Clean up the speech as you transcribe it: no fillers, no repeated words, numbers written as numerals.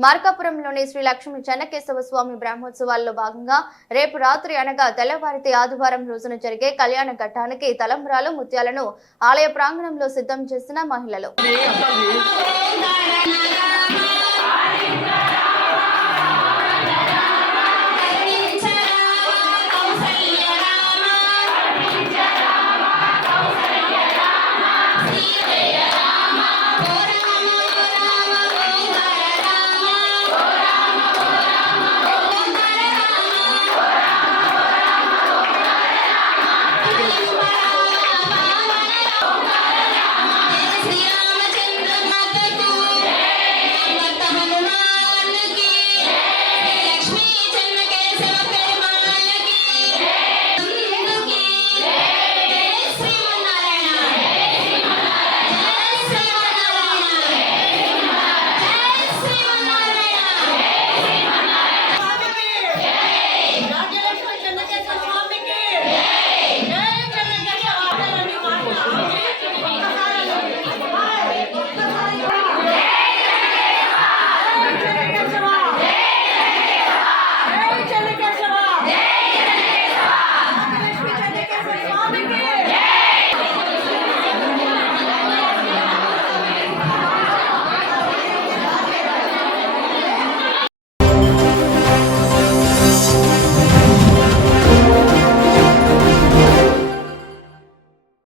మార్కాపురంలోని శ్రీ లక్ష్మీ చెన్నకేశవ స్వామి బ్రహ్మోత్సవాల్లో భాగంగా రేపు రాత్రి అనగా తెల్లవారితే ఆదివారం రోజున జరిగే కళ్యాణ ఘట్టానికి తలంబ్రాలు ముత్యాలను ఆలయ ప్రాంగణంలో సిద్ధం చేసిన మహిళలు